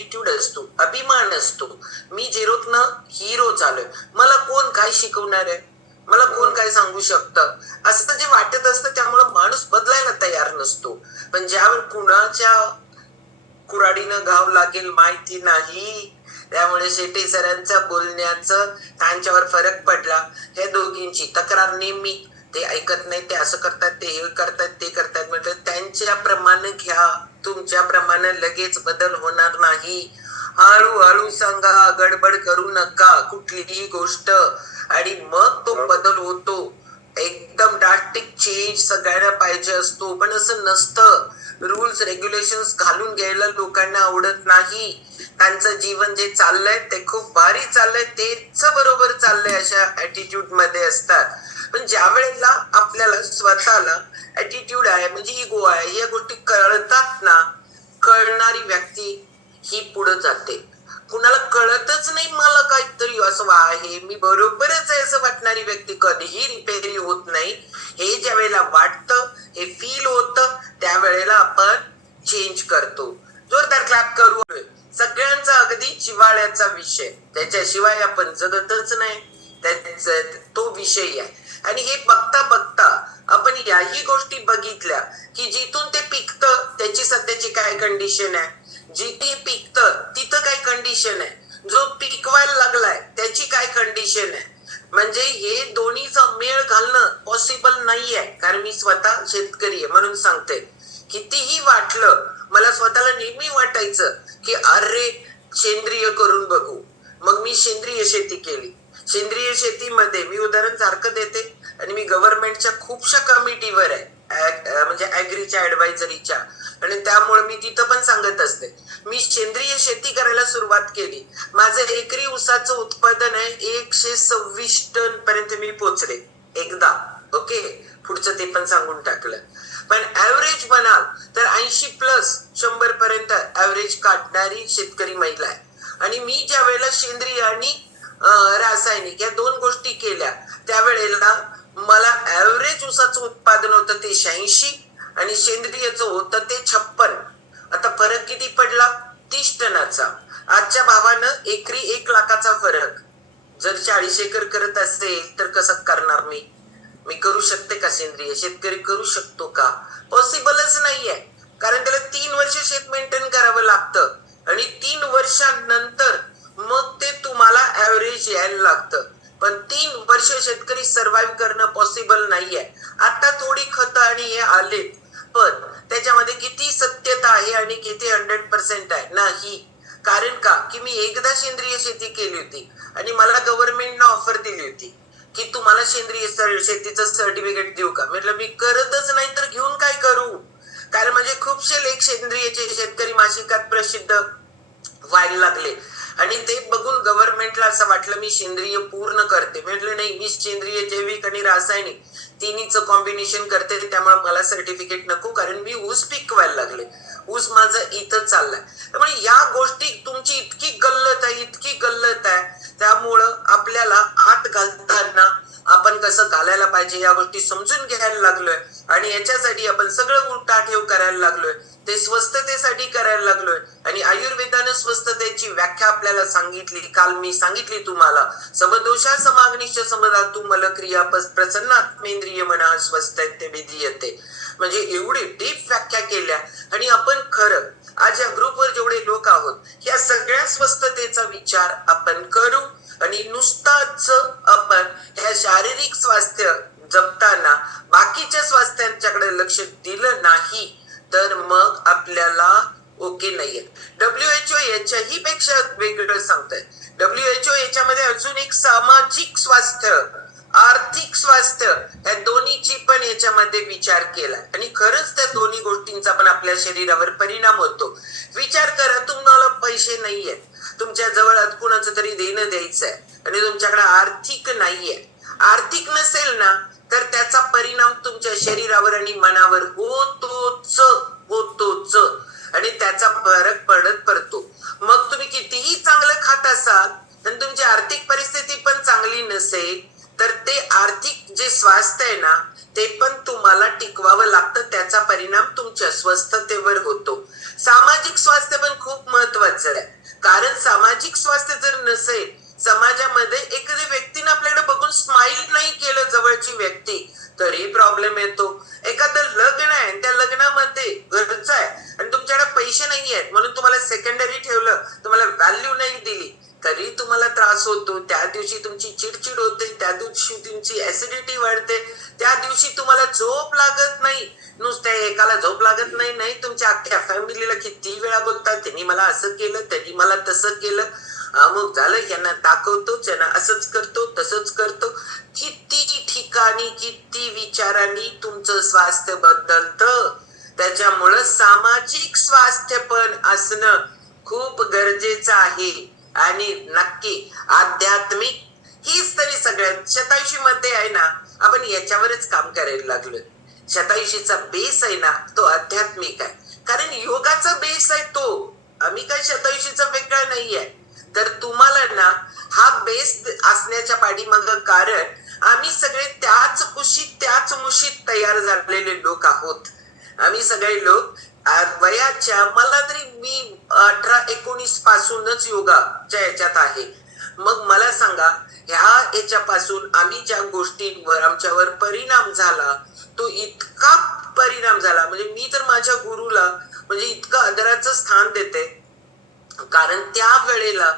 Attitude असतो, अभिमान असतो. मी झिरोतनं हिरो झालोय, मला कोण काय शिकवणार आहे, मला कोण काय सांगू शकतं, असं जे वाटत असतं. त्यामुळे माणूस बदलायला तयार नसतो. पण ज्यावेळी कुणाच्या कुऱ्हाडीनं घाव लागेल माहिती नाही, त्यामुळे शेटे सरांच्या बोलण्याचं त्यांच्यावर फरक पडला. हे दोघींची तक्रार नेहमी, ते ऐकत नाही, ते असं करतात, ते हे करतात, ते करतात. म्हटलं त्यांच्या प्रमाणे घ्या, तुमच्या प्रमाणे लगेच बदल होणार नाही. हळूहळू सांगा, गडबड करू नका कुठलीही गोष्ट, आणि मग तो बदल होतो. एकदम ड्रास्टिक चेंज सगळ्यांना पाहिजे असतो, पण असं नसतं. रूल्स रेग्युलेशन्स घालून घ्यायला लोकांना आवडत नाही. त्यांचं जीवन जे चाललंय ते खूप भारी चाललंय, तेच बरोबर चाललंय, अशा ऍटिट्यूड मध्ये असतात. पण ज्या वेळेला आपल्याला स्वतःला ऍटिट्यूड आहे म्हणजे इगो आहे या गोष्टी कळतात ना, कळणारी व्यक्ती ही पुढे जाते. कुणाला कळतच नाही मला काहीतरी असं आहे, मी बरोबरच आहे असं वाटणारी व्यक्ती कधीही रिपेअरी होत नाही. हे ज्या वेळेला वाटतं, हे फील होतं, त्यावेळेला आपण चेंज करतो. जोरदार क्लॅप करू. सगळ्यांचा अगदी जिव्हाळ्याचा विषय, त्याच्याशिवाय आपण जगतच नाही, तो विषय आहे. आणि हे बघता बघता आपण याही गोष्टी बघितल्या की जिथून ते पिकतं त्याची सध्याची काय कंडिशन आहे, जिथे पिकतं तिथं काय कंडिशन आहे, जो पिकवायला लागलाय त्याची काय कंडिशन आहे. म्हणजे हे दोन्हीचा मेळ घालणं पॉसिबल नाहीये. कारण मी स्वतः शेतकरी आहे म्हणून सांगते. कितीही वाटलं, मला स्वतःला नेहमी वाटायचं की अरे सेंद्रिय करून बघू. मग मी सेंद्रिय शेती केली. सेंद्रिय शेतीमध्ये मी उदाहरण सारखं देते, आणि मी गव्हर्नमेंटच्या खूपशा कमिटीवर आहे, म्हणजे ऍग्रीच्या ऍडवायझरीच्या, आणि त्यामुळे मी तिथं पण सांगत असते. मी सेंद्रिय शेती करायला सुरुवात केली. माझं एकरी ऊसाचं उत्पादन आहे 126 टन पर्यंत मी पोहोचले एकदा. ओके, पुढचं ते पण सांगून टाकलं. पण ऍव्हरेज म्हणाल तर 80+ 100 पर्यंत ऍव्हरेज काढणारी शेतकरी महिला आहे. आणि मी ज्या वेळेला सेंद्रिय आणि रासायनिक या दोन गोष्टी केल्या, त्यावेळेला मला ऍव्हरेज ऊसाचं उत्पादन होतं ते 86 आणि सेंद्रियचं होतं ते 56. आता फरक किती पडला? 30 टनाचा. आजच्या भावानं एकरी 1 लाखाचा फरक. जर 40 एकर करत असेल तर कसं करणार मी? मी करू शकते का सेंद्रिय? शेतकरी करू शकतो का? पॉसिबलच नाहीये. कारण त्याला 3 वर्ष शेत मेंटेन करावं लागतं, आणि 3 वर्षांनंतर मग ते तुम्हाला ऍव्हरेज यायला लागतं. पण 3 वर्ष शेतकरी सर्व्हाइव्ह करणं पॉसिबल नाहीये. आता थोडी खतं आणि हे आलेत, पण त्याच्यामध्ये किती सत्यता आहे आणि किती 100% आहे? नाही. कारण का की मी एकदा सेंद्रिय शेती केली होती आणि मला गव्हर्नमेंटनं ऑफर दिली होती की तुम्हाला सेंद्रिय शेतीचं सर्टिफिकेट देऊ का. म्हटलं मी करतच नाही तर घेऊन काय करू. कारण म्हणजे खूपशे लेख सेंद्रियचे शेतकरी मासिकात प्रसिद्ध व्हायला लागले, आणि ते बघून गव्हर्नमेंटला असं वाटलं मी सेंद्रिय पूर्ण करते. म्हटलं नाही, मी सेंद्रिय, जैविक आणि रासायनिक तिन्हीचं कॉम्बिनेशन करते, त्यामुळे मला सर्टिफिकेट नको. कारण मी ऊस पिकवायला लागले, ऊस माझा इथं चाललाय. त्यामुळे या गोष्टी तुमची इतकी गल्लत आहे, इतकी गल्लत आहे, त्यामुळं आपल्याला आत घालताना आपण कसं घालायला पाहिजे या गोष्टी समजून घ्यायला लागलोय. आणि याच्यासाठी आपण सगळं उलटाठेव करायला लागलोय. ते स्वस्थतेसाठी करायला लागलोय. आणि आयुर्वेदानं स्वस्थतेची व्याख्या आपल्याला सांगितली. काल मी सांगितली तुम्हाला, समदोषा समाग्निश्च समधातु मलक्रिया प्रसन्न आत्मेंद्रिय मना स्वस्थते विधीयते. म्हणजे एवढी डीप व्याख्या केल्या. आणि आपण खरं आज या ग्रुपवर जेवढे लोक आहोत या सगळ्या स्वस्थतेचा विचार आपण करू. आणि नुसताच आपण ह्या शारीरिक स्वास्थ्य जपताना बाकीच्या स्वास्थ्यांच्याकडे लक्ष दिलं नाही तर मग आपल्याला ओके नाहीये. WHO याच्याही पेक्षा वेगळं सांगतंय. WHO याच्यामध्ये अजून एक सामाजिक स्वास्थ्य, आर्थिक स्वास्थ्य, या दोन्हीची पण याच्यामध्ये विचार केलाय. आणि खरंच त्या दोन्ही गोष्टींचा पण आपल्या शरीरावर परिणाम होतो. विचार करा, तुम्हाला पैसे नाहीयेत, तुमच्या जवळ कुणाचं तरी देणं द्यायचं आहे, आणि तुमच्याकडे आर्थिक नाहीये. आर्थिक नसेल ना तर त्याचा परिणाम तुमच्या शरीरावर आणि मनावर होतोच, आणि त्याचा फरक पडतो. मग तुम्ही कितीही चांगलं खात असाल आणि तुमची आर्थिक परिस्थिती पण चांगली नसेल तर ते आर्थिक जे स्वास्थ्य आहे ना ते पण तुम्हाला टिकवावं लागतं. त्याचा परिणाम तुमच्या स्वस्थतेवर होतो. सामाजिक स्वास्थ्य पण खूप महत्वाचं आहे. सेकंडरी ठेवलं, तुम्हाला व्हॅल्यू नाही दिली, तरी तुम्हाला त्रास होतो. त्या दिवशी तुमची चिडचिड होते, त्या दिवशी तुमची ऍसिडिटी वाढते, त्या दिवशी तुम्हाला झोप लागत नाही. नुसत्या एकाला झोप लागत नाही, नाही तुमच्या अख्ख्या फॅमिलीला किती वेळा बोलतात, त्यांनी मला असं केलं, त्यांनी मला तसं केलं, अमुक झालं, यांना दाखवतो, यांना असंच करतो, तसंच करतो. किती ठिकाणी किती विचारांनी तुमचं स्वास्थ्य बदलतं. त्याच्यामुळं सामाजिक स्वास्थ्य पण असणं खूप गरजेचं आहे. आणि नक्की आध्यात्मिक हीच तरी सगळ्यात शतायुषी मध्ये आहे ना, आपण याच्यावरच काम करायला लागलोय. शतायुषीचा बेस आहे ना, तो आध्यात्मिक आहे. कारण योगाचा बेस आहे तो. आम्ही काय शतायुषीचा वेगळा नाहीये. तर तुम्हाला ना हा बेस असण्याच्या पाठीमागं कारण आम्ही सगळे त्याच कुशीत त्याच मुशीत तयार झालेले लोक आहोत. आम्ही सगळे लोक वयाच्या, मला तरी मी 18-19 पासूनच योगाच्या याच्यात आहे. मग मला सांगा, ह्या याच्यापासून आम्ही ज्या गोष्टींवर आमच्यावर परिणाम झाला, तो इतका परिणाम झाला, म्हणजे मी तर माझ्या गुरुला म्हणजे इतकं आदराचं स्थान देते. कारण त्या वेळेला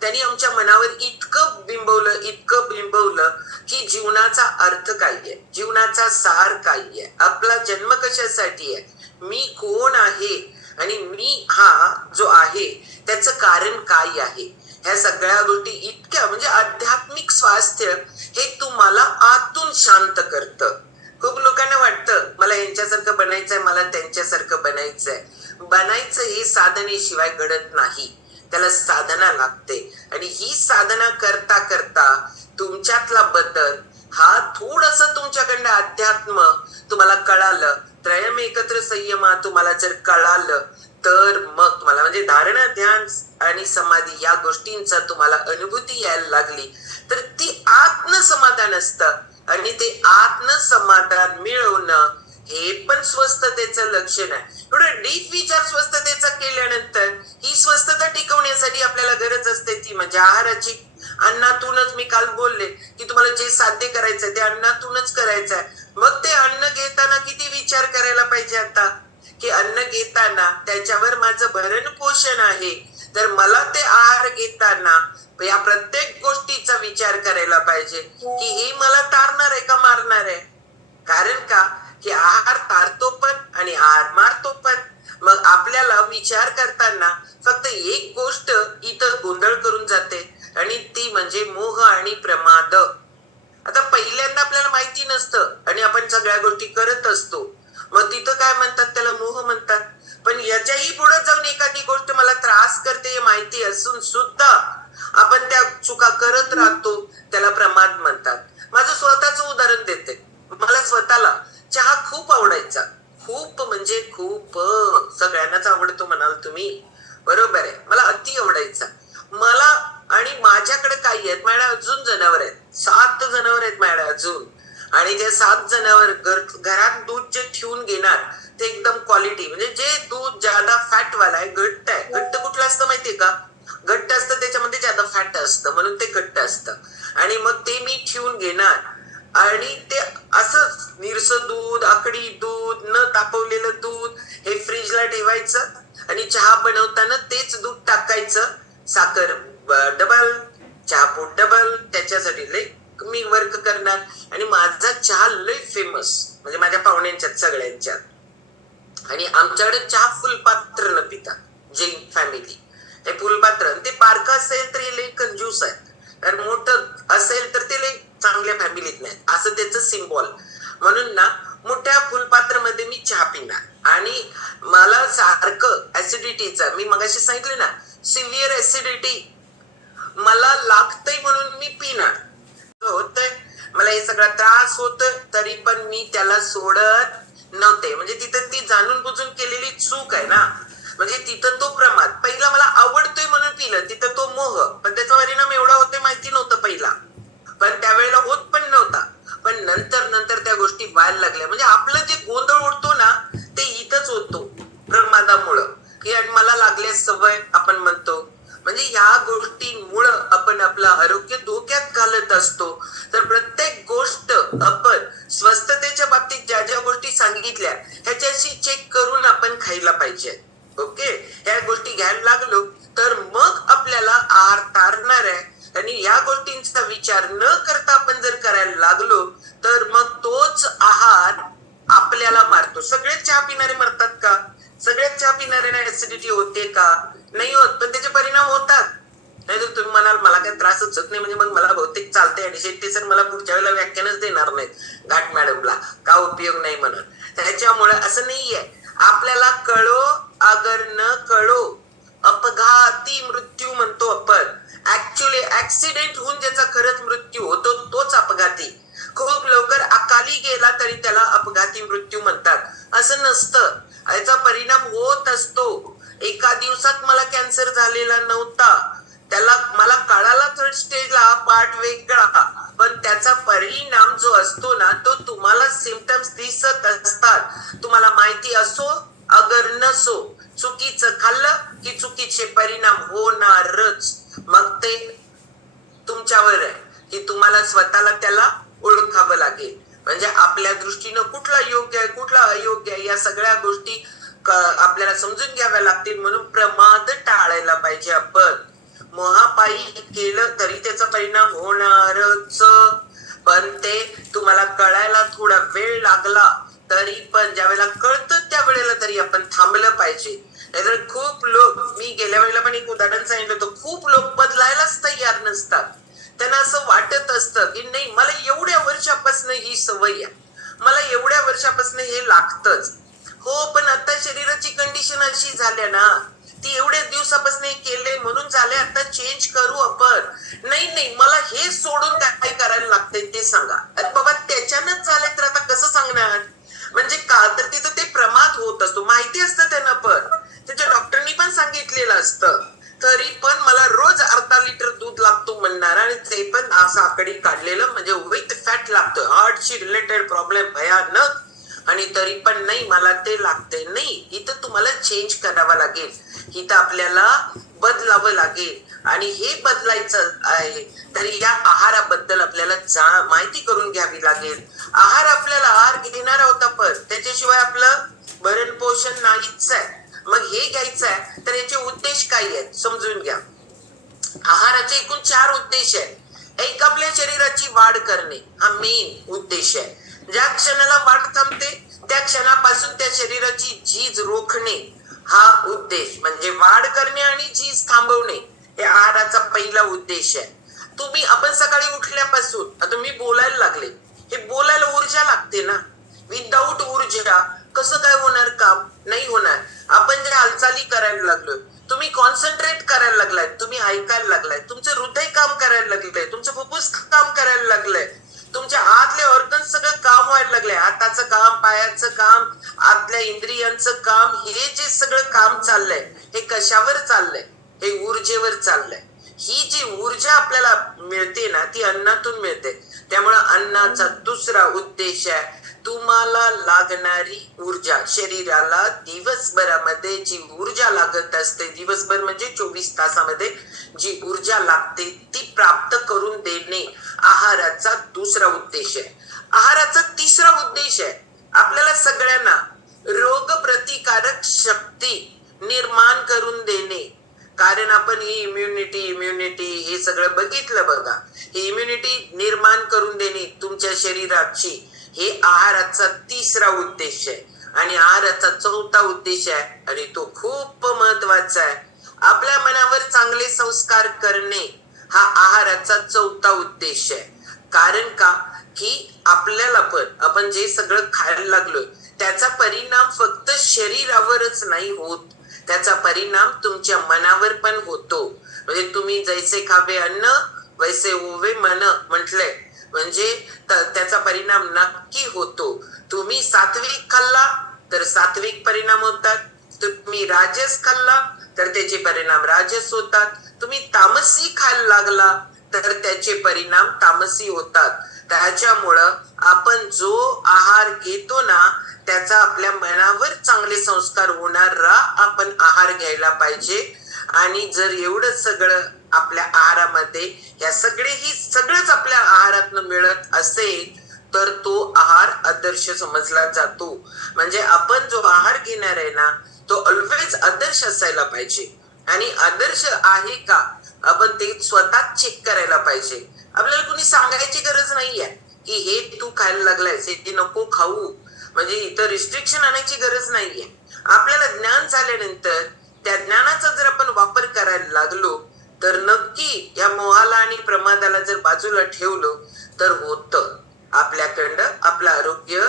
त्यांनी आमच्या मनावर इतकं बिंबवलं की जीवनाचा अर्थ काय आहे, जीवनाचा सार काय आहे, आपला जन्म कशासाठी आहे, मी कोण आहे आणि मी हा जो आहे त्याचं कारण काय आहे. ह्या सगळ्या गोष्टी इतक्या, म्हणजे आध्यात्मिक स्वास्थ्य हे तुम्हाला आतून शांत करतं. खूप लोकांना वाटतं मला यांच्यासारखं बनायचंय, मला त्यांच्यासारखं बनायचंय. बनायचं हे साधनेशिवाय घडत नाही, त्याला साधना लागते. आणि ही साधना करता करता तुमच्यातला बदल हा थोडस तुमच्याकडनं अध्यात्म तुम्हाला कळालं, त्रयम एकत्र संयमा तुम्हाला जर कळालं, तर मग तुम्हाला म्हणजे धारणा, ध्यान आणि समाधी या गोष्टींचा तुम्हाला अनुभूती यायला लागली, तर ती आत्मसमाधान असतं. आणि ते आत्मसमाधान मिळवणं हे पण स्वस्थतेचं लक्षण आहे. एवढं डीप विचार स्वस्थतेचा केल्यानंतर ही स्वस्थता टिकवण्यासाठी आपल्याला गरज असते ती म्हणजे आहाराची. अन्नातूनच मी काल बोलले की तुम्हाला जे साध्य करायचंय ते अन्नातूनच करायचंय. मग ते अन्न घेताना किती विचार करायला पाहिजे आता, की अन्न घेताना त्याच्यावर माझं भरण पोषण आहे, तर मला ते आहार घेताना या प्रत्येक गोष्टीचा विचार करायला पाहिजे की हे मला तारणार आहे का मारणार आहे. कारण का की आहार तारतो पण आणि आहार मारतो पण. मग आपल्याला विचार करताना फक्त एक गोष्ट इथं गोंधळ करून जाते आणि ती म्हणजे मोह आणि प्रमाद. आता पहिल्यांदा आपल्याला माहिती नसतं आणि आपण सगळ्या गोष्टी करत असतो, मग तिथं काय म्हणतात, त्याला मोह म्हणतात. पण याच्याही पुढे जाऊन एखादी गोष्ट मला त्रास करते हे माहिती असून सुद्धा आपण त्या चुका करत राहतो, त्याला प्रमाद म्हणतात. माझं स्वतःच उदाहरण देते. मला स्वतःला चहा खूप आवडायचा, खूप म्हणजे खूप, सगळ्यांनाच आवडतो म्हणाल तुम्ही, बरोबर आहे, मला अति आवडायचा. मला आणि माझ्याकडे काही आहेत, माझ्या अजून जनावर आहेत, 7 जनावर आहेत माझ्या अजून. आणि ते 7 जनावर घरात दूध जे ठेवून घेणार ते एकदम क्वालिटी, म्हणजे जे दूध ज्यादा फॅट वाला आहे, घट्ट आहे. घट्ट कुठलं असतं माहितीये का, घट्ट असतं त्याच्यामध्ये ज्यादा फॅट असतं म्हणून ते घट्ट असतं. आणि मग ते मी ठेवून घेणार आणि ते असंच निरस दूध, आकडी दूध, न तापवलेलं दूध हे फ्रीजला ठेवायचं आणि चहा बनवताना तेच दूध टाकायचं. साखर डबल, चहापूड डबल, त्याच्यासाठी लय मी वर्क करणार. आणि माझा चहा लय फेमस, म्हणजे माझ्या पाहुण्यांच्यात सगळ्यांच्यात. आणि आमच्याकडे चहा फुलपात्र न पितात, जैन फॅमिली. हे फुलपात्र, ते बारकं असेल तर हे लय कंजूस आहे, कारण मोठं असेल तर ते लय चांगल्या फॅमिलीत नाही, असं त्याचं सिम्बॉल. म्हणून ना मोठ्या फुलपात्र मध्ये मी चहा पिणार. आणि मला सारखं ऍसिडिटीचा, मी मगाशी सांगितलं ना, सिव्हिअर ऍसिडिटी मला लागतंय म्हणून मी पिणार. होतंय मला हे सगळा त्रास होत, तरी पण मी त्याला सोडत नव्हते. म्हणजे तिथं ती जाणून बुजून केलेली चूक आहे ना, म्हणजे तिथं तो प्रमाद. पहिला मला आवडतोय म्हणून पिलं, तिथं तो मोह, पण त्याचा परिणाम एवढा होते माहिती नव्हतं पहिला, पण त्यावेळेला होत पण नव्हता. पण नंतर त्या गोष्टी व्हायला लागल्या. म्हणजे आपलं जे गोंधळ उडतो ना ते इथंच होतो प्रमादामुळं, की मला लागल्या सवय आपण म्हणतो. म्हणजे या गोष्टींमुळं आपण आपलं आरोग्य धोक्यात घालत असतो. तर प्रत्येक गोष्ट आपण स्वस्थतेच्या बाबतीत ज्या ज्या गोष्टी सांगितल्या ह्याच्याशी चेक करून आपण खायला पाहिजे. ओके, ह्या गोष्टी घ्यायला लागलो तर मग आपल्याला आहार तारणार आहे. आणि या गोष्टींचा विचार न करता आपण जर करायला लागलो तर मग तोच आहार आपल्याला मारतो. सगळेच चहा पिणारे मरतात का? सगळ्यात चहा पिणाऱ्यांना ऍसिडिटी होते का? नाही होत, पण त्याचे परिणाम होतात. नाही तर तुम्ही म्हणाल मला काही त्रासच होत नाही म्हणजे मग मला बहुतेक चालते आणि शेट्टी सर मला पुढच्या वेळेला व्याख्यानच देणार नाहीत घाट मॅडमला, का उपयोग नाही म्हणून. त्याच्यामुळे असं नाहीये. आपल्याला कळो अगर न कळो, अपघाती मृत्यू म्हणतो आपण. ऍक्च्युअली ऍक्सिडेंट होऊन ज्याचा खरंच मृत्यू होतो तोच अपघाती. खूप लवकर अकाली गेला तरी त्याला अपघाती मृत्यू म्हणतात. असं नसतं, याचा परिणाम होत असतो. एका दिवसात मला कॅन्सर झालेला नव्हता, त्याला मला कळाला थर्ड स्टेजला, पार्ट वेगळा, पण त्याचा परिणाम जो असतो ना तो तुम्हाला सिम्पटम्स दिसत असतात. तुम्हाला माहिती असो अगर नसो, चुकीचं खाल्लं की चुकीचे परिणाम होणारच. मग ते तुमच्यावर आहे की तुम्हाला स्वतःला त्याला ओळखावं लागेल. म्हणजे आपल्या दृष्टीनं कुठला योग्य आहे कुठला अयोग्य आहे या सगळ्या गोष्टी आपल्याला समजून घ्याव्या लागतील. म्हणून प्रमाद टाळायला पाहिजे. आपण महापायी केलं तरी त्याचा परिणाम होणारच, पण ते तुम्हाला कळायला थोडा वेळ लागला तरी पण ज्या वेळेला कळतं त्या वेळेला तरी आपण थांबलं पाहिजे. नाहीतर खूप लोक, मी गेल्या वेळेला पण एक उदाहरण सांगितलं होतं, खूप लोक बदलायलाच तयार नसतात. त्यांना असं वाटत असतं की नाही मला एवढ्या वर्षापासून ही सवय आहे, मला एवढ्या वर्षापासून हे लागतच. हो, पण आता शरीराची कंडिशन अशी झाल्या ना, ती एवढ्या दिवसापासून केले म्हणून झाले, आता चेंज करू आपण. नाही मला हे सोडून काय करायला लागतंय ते सांगा. अरे बाबा त्याच्यानंच झालंय तर आता कसं सांगणार? म्हणजे का तर तिथं ते प्रमाद होत असतो, माहिती असतं त्यांना, पण त्याच्या डॉक्टरनी पण सांगितलेलं असतं. तरी पण मला रोज अर्धा लिटर दूध लागतो म्हणणार आणि ते पण असं आकडी काढलेलं, म्हणजे विथ फॅट लागतं, हार्टशी रिलेटेड प्रॉब्लेम भयानक, आणि तरी पण नाही मला ते लागतंय. नाही, इथं तुम्हाला चेंज करावं लागेल, इथं आपल्याला बदलावं लागेल. आणि हे बदलायचं आहे तर या आहाराबद्दल आपल्याला माहिती करून घ्यावी लागेल. आहार आपल्याला आहार घेणार होता पण त्याच्याशिवाय आपलं भरण पोषण नाहीच आहे. मग हे घ्यायचं आहे तर याचे उद्देश काय आहेत समजून घ्या. आहाराचे एकूण 4 उद्देश आहेत. एक, आपल्या शरीराची वाढ करणे, हा मेन उद्देश आहे. ज्या क्षणाला वाढ थांबते त्या क्षणापासून त्या शरीराची झीज रोखणे हा उद्देश, म्हणजे वाढ करणे आणि झीज थांबवणे हे आहाराचा पहिला उद्देश आहे. आपण सकाळी उठल्यापासून, आता मी बोलायला लागले, हे बोलायला ऊर्जा लागते ना. विदाऊट ऊर्जा कसं काय होणार काम? नाही होणार. आपण जे हालचाली करायला लागलोय, तुम्ही कॉन्सन्ट्रेट करायला लागलाय, तुम्ही ऐकायला लागलाय, तुमचं हृदय काम करायला लागलंय, तुमचं फुफ्फुस काम करायला लागलंय, तुमच्या आतले ऑर्गन सगळं काम व्हायला लागलंय, हाताचं काम, पायाचं काम, आतल्या इंद्रियांचं काम, हे जे सगळं काम चाललंय हे कशावर चाललंय? हे ऊर्जेवर चाललंय. ही जी ऊर्जा आपल्याला मिळते ना ती अन्नातून मिळते. त्यामुळे अन्नाचा दुसरा उद्देश आहे तुम्हाला लागणारी ऊर्जा, शरीराला दिवसभरामध्ये जी ऊर्जा लागत असते, दिवसभर म्हणजे 24 तासामध्ये जी ऊर्जा लागते ती प्राप्त करून देणे आहाराचा दुसरा उद्देश आहे. आहाराचा तिसरा उद्देश आहे आपल्याला सगळ्यांना रोग प्रतिकारक शक्ती निर्माण करून देणे. कारण आपण ही इम्युनिटी हे सगळं बघितलं बघा. ही इम्युनिटी निर्माण करून देणे तुमच्या शरीराची, हे आहाराचा तिसरा उद्देश आहे. आणि आहाराचा चौथा उद्देश आहे आणि तो खूप महत्वाचा आहे, आपल्या मनावर चांगले संस्कार करणे हा आहाराचा चौथा उद्देश आहे. कारण का की आपल्याला पण आपण जे सगळं खायला लागलोय त्याचा परिणाम फक्त शरीरावरच नाही होत, त्याचा परिणाम तुमच्या मनावर पण होतो. म्हणजे तुम्ही जैसे खावे अन्न वैसे होवे मन म्हटलंय, म्हणजे त्याचा परिणाम नक्की होतो. तुम्ही सात्विक खाल्ला तर सात्विक परिणाम होतात, तुम्ही राजस खाल्ला तर त्याचे परिणाम राजस होतात, तुम्ही तामसी खायला लागला तर त्याचे परिणाम तामसी होतात. त्याच्यामुळं आपण जो आहार घेतो ना त्याचा आपल्या मनावर चांगले संस्कार होणारा आपण आहार घ्यायला पाहिजे. आणि जर एवढं सगळं आपल्या आहारामध्ये या सगळंच आपल्या आहारातनं मिळत असेल तर तो आहार आदर्श समजला जातो. म्हणजे आपण जो आहार घेणार आहे ना तो ऑलवेज आदर्श असायला पाहिजे. आणि आदर्श आहे का आपण ते स्वतः चेक करायला पाहिजे. आपल्याला कुणी सांगायची गरज नाहीये की हे तू खायला लागलायस, हे नको खाऊ, म्हणजे इथं रिस्ट्रिक्शन आणायची गरज नाहीये. आपल्याला ज्ञान झाल्यानंतर त्या ज्ञानाचा जर आपण वापर करायला लागलो तर नक्की या मोहाला आणि प्रमादाला जर बाजूला ठेवलो तर होतं आपल्याकडं आपलं आरोग्य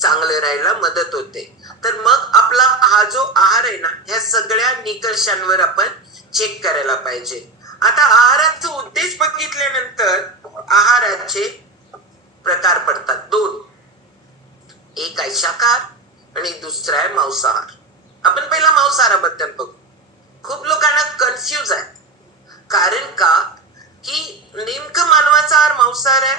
चांगलं राहायला मदत होते. तर मग आपला हा जो आहार आहे ना, ह्या सगळ्या निकषांवर आपण चेक करायला पाहिजे. आता आहाराचा उद्देश बघितल्यानंतर आहाराचे प्रकार पडतात दोन. एक आहे शाकाहार आणि दुसरा आहे मांसाहार. आपण पहिला मांसाहाराबद्दल बघू. खूप लोकांना कन्फ्युज आहे. कारण का की नेमकं मानवाचा आहार मांसाहार आहे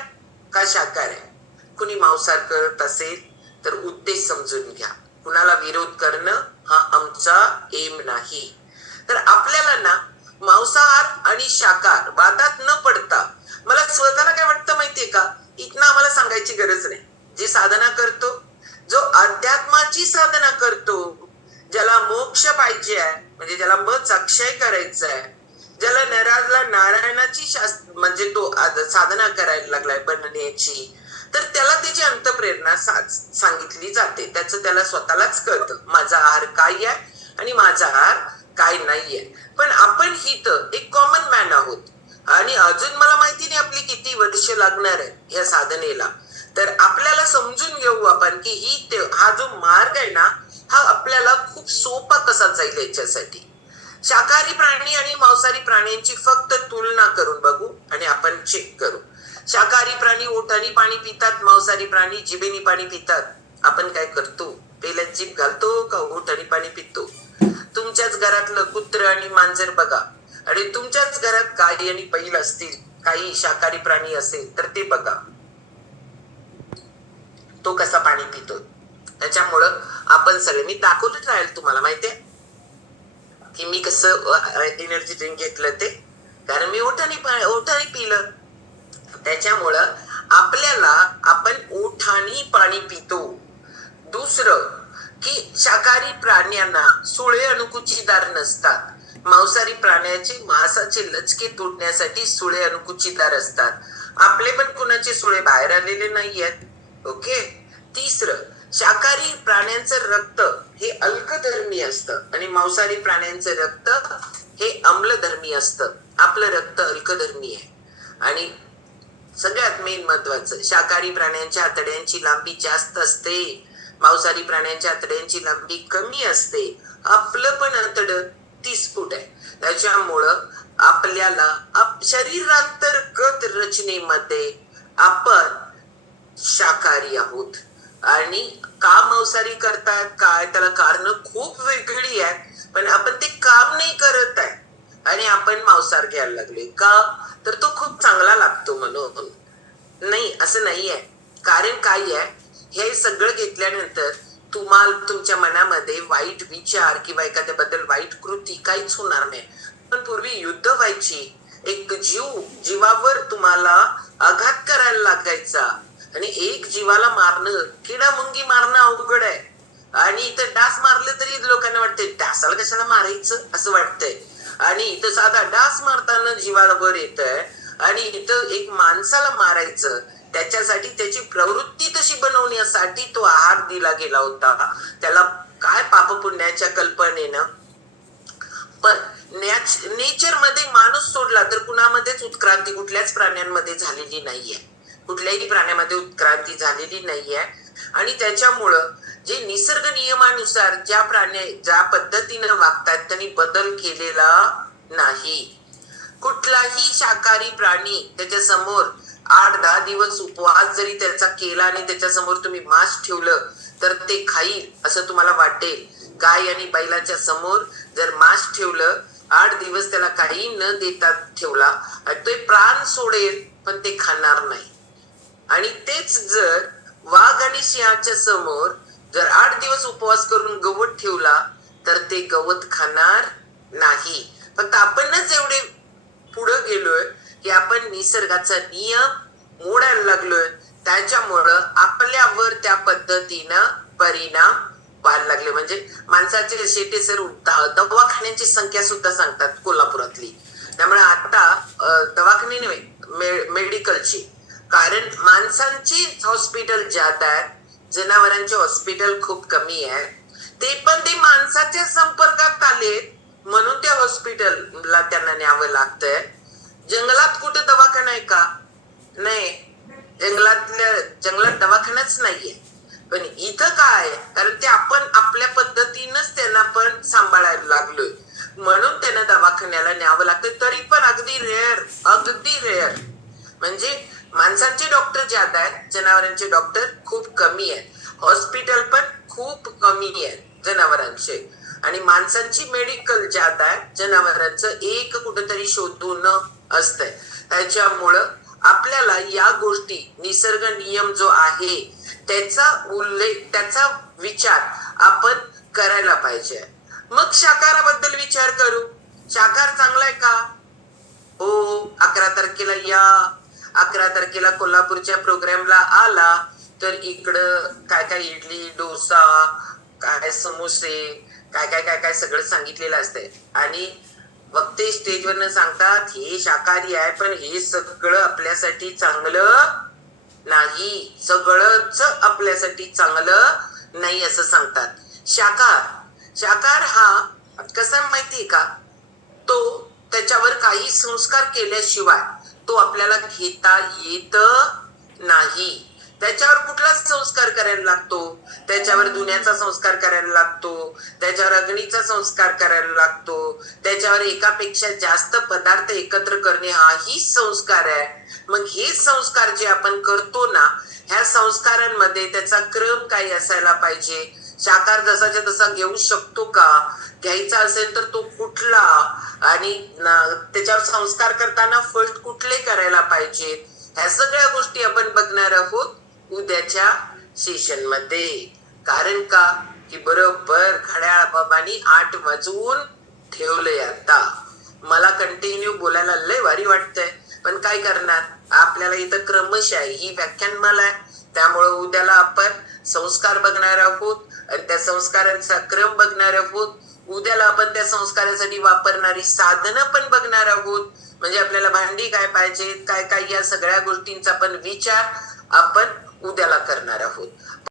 का शाकाहार आहे. कुणी मांसाहार करत असेल तर उद्देश समजून घ्या. कुणाला विरोध करणं हा आमचा एम नाही. तर आपल्याला ना मांसाहार आणि शाकाहार वादात न पडता, मला स्वतःला काय वाटतं माहितीये का, इथनं आम्हाला सांगायची गरज नाही. जे साधना करतो, जो अध्यात्माची साधना करतो, ज्याला मोक्ष पाहिजे आहे, म्हणजे ज्याला मत अक्षय करायचं आहे, ज्याला नराजला नारायणाची म्हणजे तो साधना करायला लागलाय बनण्याची, तर त्याला त्याची अंतप्रेरणा सांगितली जाते. त्याचं त्याला स्वतःलाच कळतं माझा आहार काय आहे आणि माझा आहार काय नाहीये. पण आपण इथं एक कॉमन मॅन आहोत आणि अजून मला माहिती नाही आपली किती वर्ष लागणार आहे या साधनेला. तर आपल्याला समजून घेऊ आपण की हा जो मार्ग आहे ना, हा आपल्याला खूप सोपा कसा जाईल याच्यासाठी. शाकाहारी प्राणी आणि मांसाहारी प्राण्यांची फक्त तुलना करून बघू आणि आपण चेक करू. शाकाहारी प्राणी ओठांनी पाणी पितात, मांसाहारी प्राणी जिभेने पाणी पितात. आपण काय करतो, पहिल्या जीभ घालतो का ओठांनी पाणी पितो. तुमच्याच घरातलं कुत्र आणि मांजर बघा, आणि तुमच्याच घरात गाई आणि बैल असतील, काही शाकाहारी प्राणी असेल तर ते बघा तो कसा पाणी पितो. त्याच्यामुळं आपण सगळ्यांनी दाखवतच राहील. तुम्हाला माहितीये की मी कसं एनर्जी ड्रिंक घेतलं ते, कारण मी ओठाने पिलं. त्याच्यामुळं आपल्याला आपण ओठाने पाणी पितो. दुसरं की शाकाहारी प्राण्यांना सुळे अनुकुचीदार नसतात. मांसाहारी प्राण्याचे मांसाचे लचके तोडण्यासाठी सुळे अनुकुचीदार असतात. आपले पण कुणाचे सुळे बाहेर आलेले नाहीयेत. ओके. तिसरं, शाकाहारी प्राण्यांचं रक्त हे अल्कधर्मी असतं आणि मांसाहारी प्राण्यांचं रक्त हे अम्लधर्मी असतं. आपलं रक्त अल्कधर्मी आहे. आणि सगळ्यात मेन महत्वाचं, शाकाहारी प्राण्यांच्या आतड्यांची लांबी जास्त असते, मांसाहारी प्राण्यांच्या आतड्यांची लांबी कमी असते. आपलं पण आतडं 30 फूट आहे. त्याच्यामुळं आपल्याला शरीरांतर्गत रचनेमध्ये आपण शाकाहारी आहोत. आणि का मांसाहारी करतात, काय त्याला कारण खूप वेगळी आहेत, पण आपण ते काम नाही करत आहे आणि आपण मांसाहार घ्यायला लागले का, तर तो खूप चांगला लागतो म्हणून. नाही, असं नाही आहे. कारण काय आहे, हे सगळं घेतल्यानंतर तुम्हाला तुमच्या मनामध्ये वाईट विचार किंवा एखाद्याबद्दल वाईट कृती काहीच होणार नाही. पण पूर्वी युद्ध व्हायची, एक जीवावर तुम्हाला आघात करायला लागायचा आणि एक जीवाला मारणं, किडा मुंगी मारणं अवघड आहे. आणि इथं डास मारलं तरी लोकांना वाटतंय डासाला कशाला मारायचं असं वाटतंय. आणि इथं साधा डास मारताना जीवावर येतंय आणि इथं एक माणसाला मारायचं, त्याच्यासाठी त्याची प्रवृत्ती तशी बनवण्यासाठी तो आहार दिला गेला होता. त्याला काय पापपुण्याच्या कल्पनेनं. पण नेचर मध्ये माणूस सोडला तर कुणामध्येच उत्क्रांती कुठल्याच प्राण्यांमध्ये झालेली नाहीये. कुठल्याही प्राण्यामध्ये उत्क्रांती झालेली नाहीये. आणि त्याच्यामुळं जे निसर्ग नियमानुसार ज्या पद्धतीनं वागतात त्यांनी बदल केलेला नाही. कुठलाही शाकाहारी प्राणी त्याच्या समोर 8-10 दिवस उपवास जरी त्याचा केला आणि त्याच्या समोर तुम्ही मांस ठेवलं तर ते खाईल असं तुम्हाला वाटेल. गाय आणि बैलाच्या समोर जर मांस ठेवलं, 8 दिवस त्याला काही न देता ठेवला, तो प्राण सोडेल पण ते खाणार नाही. आणि तेच जर वाघ आणि सिंहाच्या समोर जर 8 दिवस उपवास करून गवत ठेवला तर ते गवत खाणार नाही. फक्त आपणच एवढे पुढे गेलोय की आपण निसर्गाचा नियम मोडायला लागलोय. त्याच्यामुळं आपल्यावर त्या पद्धतीनं परिणाम व्हायला लागले. म्हणजे माणसाचे शेटे सर दवाखान्यांची संख्या सुद्धा सांगतात कोल्हापुरातली. त्यामुळे आता दवाखाने नव्हे, मेडिकलची, कारण माणसांची हॉस्पिटल जात आहेत, जनावरांचे हॉस्पिटल खूप कमी आहे. ते पण ते माणसाच्या संपर्कात आलेत म्हणून त्या हॉस्पिटलला त्यांना न्यावं लागतंय. जंगलात कुठं दवाखाना आहे का? नाही, जंगलात दवाखानाच नाहीये. पण इथं काय, कारण ते आपण आपल्या पद्धतीनंच त्यांना पण सांभाळायला लागलोय म्हणून त्यांना दवाखान्याला न्यावं लागतं. तरी पण अगदी रेअर म्हणजे माणसांचे डॉक्टर ज्यादा आहेत, जनावरांचे डॉक्टर खूप कमी आहेत. हॉस्पिटल पण खूप कमी आहेत जनावरांचे, आणि माणसांची मेडिकल ज्यादा आहे, जनावरांचं एक कुठंतरी शोधून असतंय. त्याच्यामुळं आपल्याला या गोष्टी, निसर्ग नियम जो आहे त्याचा विचार आपण करायला पाहिजे. मग शाकाहाराबद्दल विचार करू. शाकाहार चांगला आहे का? हो, 11 तारखेला या. 11 तारखेला कोल्हापूरच्या प्रोग्रामला आला तर इकडं काय काय इडली, डोसा, काय समोसे, काय सगळं सांगितलेलं असतंय. आणि वक्ते स्टेजवरनं सांगतात हे शाकाहारी आहे, पण हे सगळं आपल्यासाठी चांगलं नाही, सगळंच आपल्यासाठी चांगलं नाही असं सांगतात. शाकाहार हा कसा माहितीये का, तो त्याच्यावर काही संस्कार केल्याशिवाय तो आपल्याला घेता येत नाही. त्याच्यावर कुठला संस्कार करायला लागतो? त्याच्यावर धुण्याचा संस्कार करायला लागतो, त्याच्यावर अग्नीचा संस्कार करायला लागतो, त्याच्यावर एकापेक्षा जास्त पदार्थ एकत्र करणे हाही संस्कार आहे. मग हे संस्कार जे आपण करतो ना, ह्या संस्कारांमध्ये त्याचा क्रम काही असायला पाहिजे. शाकाहार जसाच्या तसा घेऊ शकतो का, घ्यायचा असेल तर तो कुठला, आणि त्याच्यावर संस्कार करताना फर्स्ट कुठले करायला पाहिजे, ह्या सगळ्या गोष्टी आपण बघणार आहोत उद्याच्या सेशन मध्ये. कारण का की बरोबर घड्याळ बाबांनी 8 वाजवून ठेवलंय. आता मला कंटिन्यू बोलायला लय भारी वाटतंय, पण काय करणार, आपल्याला इथं क्रमश आहे, ही व्याख्यानमाला आहे. त्यामुळे उद्याला आपण संस्कार बघणार आहोत आणि त्या संस्कारांचा क्रम बघणार आहोत. उद्याला आपण त्या संस्कारासाठी वापरणारी साधनं पण बघणार आहोत. म्हणजे आपल्याला भांडी काय पाहिजे, काय काय, या सगळ्या गोष्टींचा पण विचार आपण उद्याला करणार आहोत.